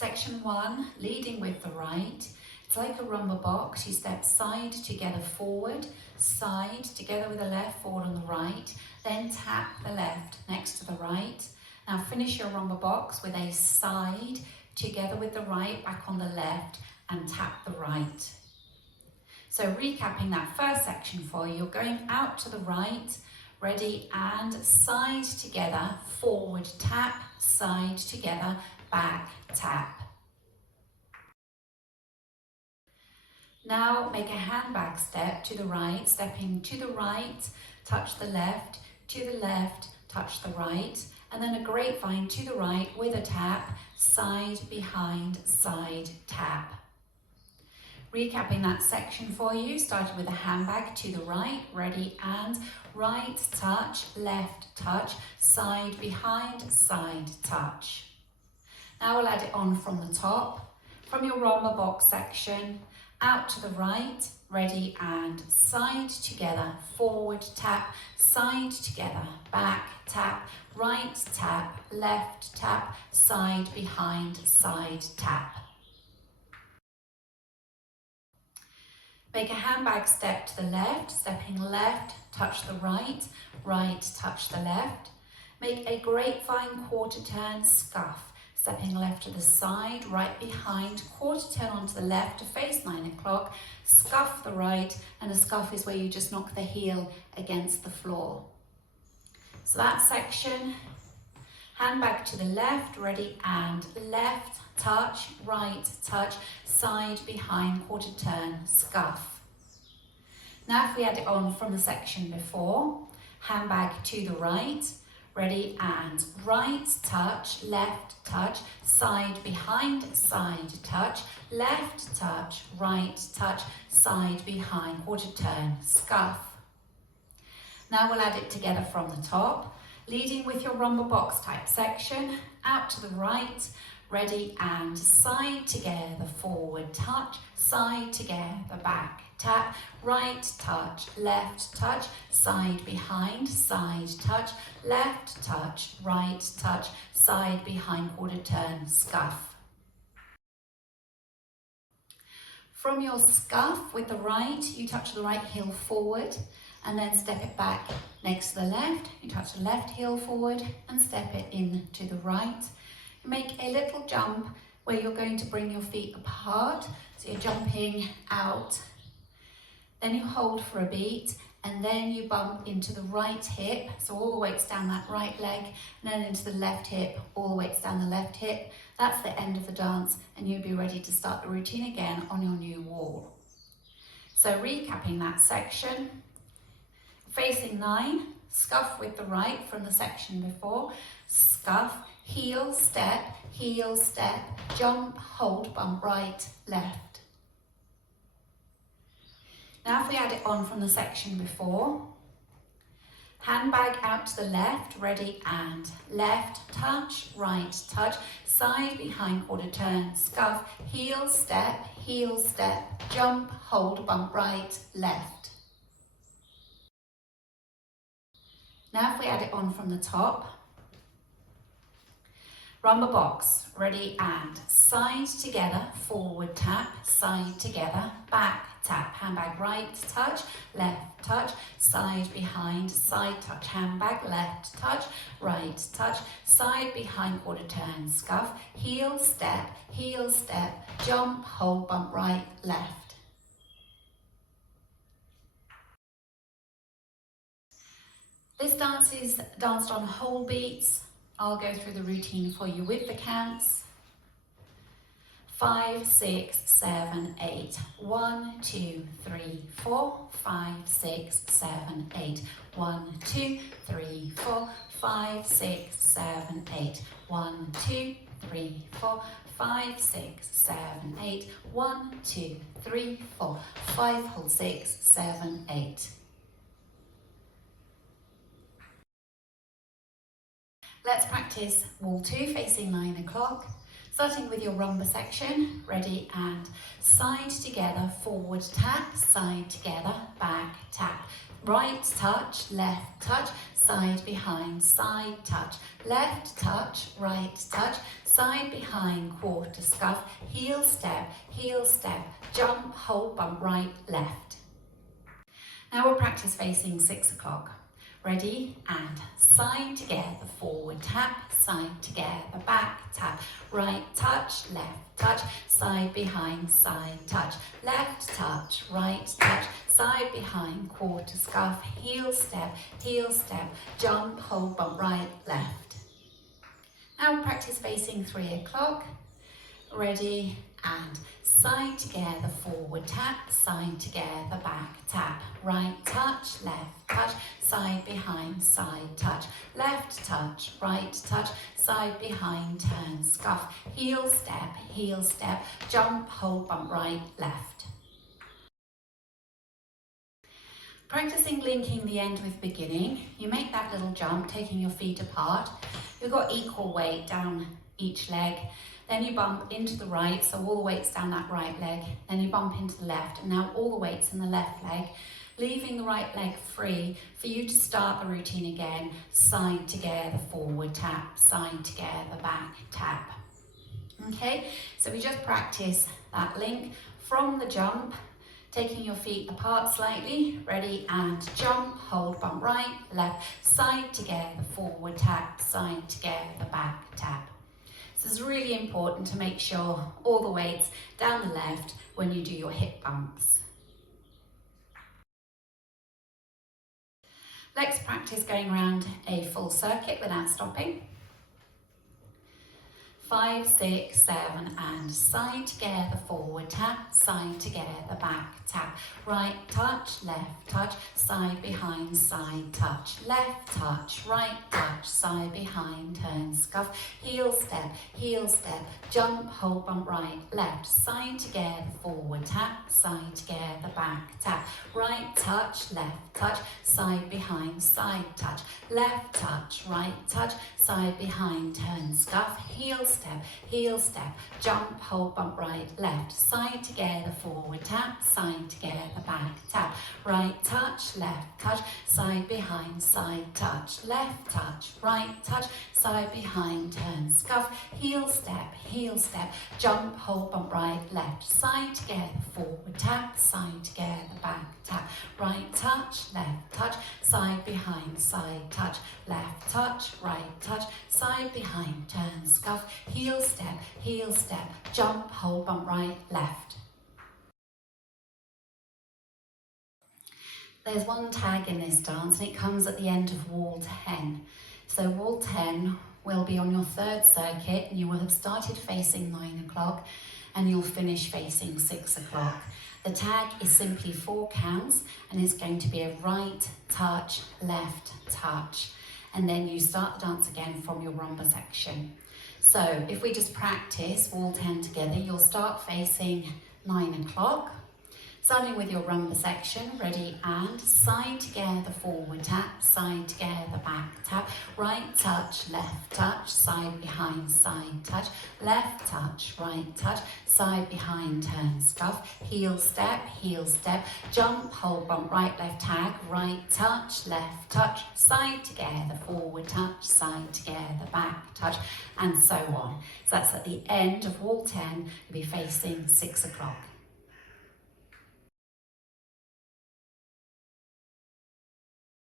Section 1, leading with the right. It's like a rumba box. You step side together forward, side together with the left, forward on the right, then tap the left next to the right. Now finish your rumba box with a side together with the right, back on the left, and tap the right. So recapping that first section for you, you're going out to the right, ready, and side together, forward tap, side together, back tap. Now make a handbag step to the right, stepping to the right, touch the left, to the left, touch the right, and then a grapevine to the right with a tap, side, behind, side, tap. Recapping that section for you, started with a handbag to the right, ready, and right touch, left touch, side, behind, side touch. Now we'll add it on from the top, from your rumba box section, out to the right, ready, and side together, forward tap, side together, back tap, right tap, left tap, side, behind, side tap. Make a handbag step to the left, stepping left, touch the right, right, touch the left. Make a grapevine quarter turn scuff, stepping left to the side, right behind, quarter turn onto the left to face 9 o'clock, scuff the right, and a scuff is where you just knock the heel against the floor. So that section, handbag to the left, ready, and left, touch, right, touch, side, behind, quarter turn, scuff. Now if we add it on from the section before, handbag to the right, ready, and right, touch, left, touch, side, behind, side, touch, left, touch, right, touch, side, behind, quarter turn, scuff. Now we'll add it together from the top, leading with your rumba box type section, out to the right, ready, and side together, forward touch, side together, back tap, right touch, left touch, side behind, side touch, left touch, right touch, side behind, quarter turn, scuff. From your scuff with the right, you touch the right heel forward and then step it back next to the left. You touch the left heel forward and step it in to the right. Make a little jump where you're going to bring your feet apart. So you're jumping out, then you hold for a beat, and then you bump into the right hip. So all the weights down that right leg, and then into the left hip, all the weights down the left hip. That's the end of the dance, and you'll be ready to start the routine again on your new wall. So recapping that section, facing 9, scuff with the right from the section before, scuff, heel, step, jump, hold, bump, right, left. Now if we add it on from the section before, handbag out to the left, ready, and left, touch, right, touch, side, behind, quarter turn, scuff, heel, step, jump, hold, bump, right, left. Now if we add it on from the top, rumba box, ready, and side together, forward tap, side together, back tap, handbag right touch, left touch, side behind, side touch, handbag, left touch, right touch, side behind, quarter turn, scuff, heel, step, jump, hold, bump, right, left. This dance is danced on whole beats. I'll go through the routine for you with the counts. 5, 6, 7, 8. 1, 2, 3, 4. 5, 6, 7, 8. 1, 2, 3, 4. 5, 6, 7, 8. 1, 2, 3, 4. 5, 6, 7, 8. 1, 2, 3, 4. 5, hold 6, 7, 8. Let's practice wall 2 facing 9 o'clock, starting with your rumba section, ready, and side together, forward tap, side together, back tap, right touch, left touch, side behind, side touch, left touch, right touch, side behind, quarter scuff, heel step, jump, hold, bump, right, left. Now we'll practice facing 6 o'clock. Ready? And side together, forward tap, side together, back tap, right touch, left touch, side behind, side touch, left touch, right touch, side behind, quarter scuff, heel step, jump, hold, bump, right, left. Now we'll practice facing 3 o'clock. Ready? And side together, forward tap, side together, back tap, right touch, left touch, side behind, side touch, left touch, right touch, side behind, turn, scuff, heel step, jump, hold, bump, right, left. Practicing linking the end with beginning, you make that little jump, taking your feet apart. You've got equal weight down each leg. Then you bump into the right, so all the weight's down that right leg. Then you bump into the left, and now all the weight's in the left leg, leaving the right leg free for you to start the routine again. Side together, forward tap, side together, back tap. Okay, so we just practice that link from the jump, taking your feet apart slightly. Ready? And jump, hold, bump, right, left, side together, forward tap, side together, back tap. This is really important to make sure all the weight's down the left when you do your hip bumps. Let's practice going around a full circuit without stopping. 5, 6, 7, and side together, forward tap, side together, back tap, right touch, left touch, side behind, side touch, left touch, right touch, side behind, turn, scuff, heel step, jump, hold, bump, right, left, side together, forward tap, side together, back tap, right touch, left touch, side behind, side touch, left touch, right touch, side behind, turn, scuff, heel step, jump, hold, bump, right, left, side together, forward tap, side together, back tap, right touch, left touch, side behind, side touch, left touch, right touch, side behind, turn, scuff, heel step, jump, hold, bump, right, left, side together, forward tap, side together, back tap, right touch, left touch, side behind, side touch, left touch, right touch, side behind, turn, scuff, heel step, jump, hold, bump, right, left. There's one tag in this dance and it comes at the end of wall 10. So wall 10 will be on your third circuit and you will have started facing 9 o'clock and you'll finish facing 6 o'clock. The tag is simply 4 counts and it's going to be a right touch, left touch, and then you start the dance again from your rumba section. So if we just practice wall 10 together, you'll start facing 9 o'clock. Starting with your rumba section, ready, and side together, forward tap, side together, back tap, right touch, left touch, side behind, side touch, left touch, right touch, side behind, turn, scuff, heel step, jump, hold, bump, right, left tag, right touch, left touch, side together, forward touch, side together, back touch, and so on. So that's at the end of wall 10, you'll be facing 6 o'clock.